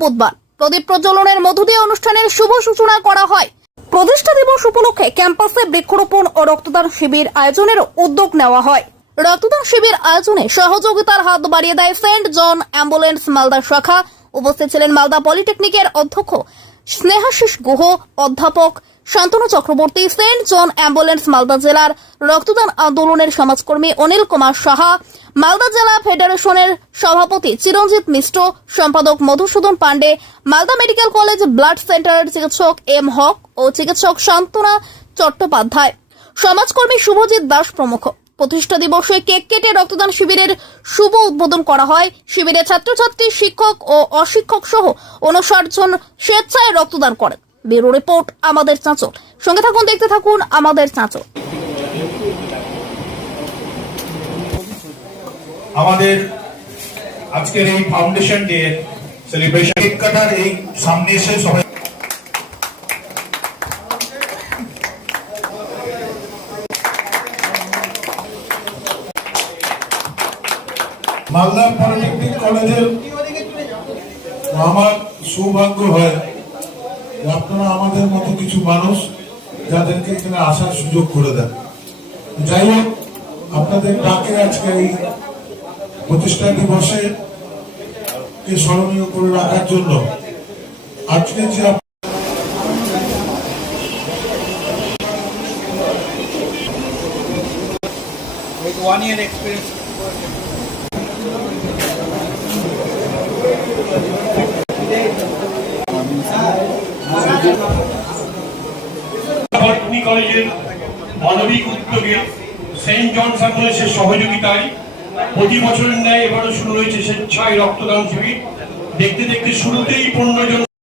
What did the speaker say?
বুধবার প্রদীপ প্রজ্বলনের মধ্য দিয়ে অনুষ্ঠানের শুভ সূচনা করা হয়। প্রতিষ্ঠা দিবস উপলক্ষে ক্যাম্পাসে বৃক্ষরোপণ ও রক্তদান শিবির আয়োজনের উদ্যোগ নেওয়া হয়। রক্তদান শিবির আয়োজনে সহযোগিতার হাত বাড়িয়ে দেয় সেন্ট জন অ্যাম্বুলেন্স মালদা শাখা। উপস্থিত ছিলেন মালদা পলিটেকনিকের অধ্যক্ষ স্নেহাশিস গুহ, অধ্যাপক শান্তনু চক্রবর্তী, সেন্ট জন অ্যাম্বুলেন্স মালদা জেলার রক্তদান আন্দোলনের সমাজকর্মী অনিল কুমার সাহা, মালদা জেলা ফেডারেশনের সভাপতি চিরঞ্জিত মিশ্র, সম্পাদক Madhusudan Pandey, Malda medical college blood সেন্টারের চিকিৎসক এম হক ও চিকিৎসক শান্তনা চট্টোপাধ্যায়, সমাজকর্মী শুভজিৎ দাস প্রমুখ। প্রতিষ্ঠা দিবসে কেক কেটে রক্তদান শিবিরের শুভ উদ্বোধন করা হয়। শিবিরে ছাত্রছাত্রী, শিক্ষক ও অশিক্ষক সহ 59 জন স্বেচ্ছায় রক্তদান করেন। ব্যুরো রিপোর্ট, আমাদের চাঁচল। সঙ্গে থাকুন, দেখতে থাকুন আমাদের চাঁচল। আমাদের আজকের এই ফাউন্ডেশন ডে সেলিব্রেশন কেক কাটার এই সামনে এসে সবাই মালদা পলিটেকনিক কলেজের আমার সৌভাগ্য হয় আপনারা আমাদের মতো কিছু মানুষ যাদেরকে এখানে আসার সুযোগ করে দেন। যাই হোক, আপনাদের ডাকে আজকে এই প্রতিষ্ঠা দিবসে কে স্মরণীয় করে রাখার জন্য আজকে যে one year experience পলিটেকনিক কলেজের মানবিক উদ্যোগে সেন্ট জন অ্যাম্বুলেন্সের সহযোগিতায় প্রতি বছরের ন্যায় এবারও শুরু হয়েছে স্বেচ্ছায় রক্তদান শিবির। দেখতে দেখতে শুরুতেই 15 জন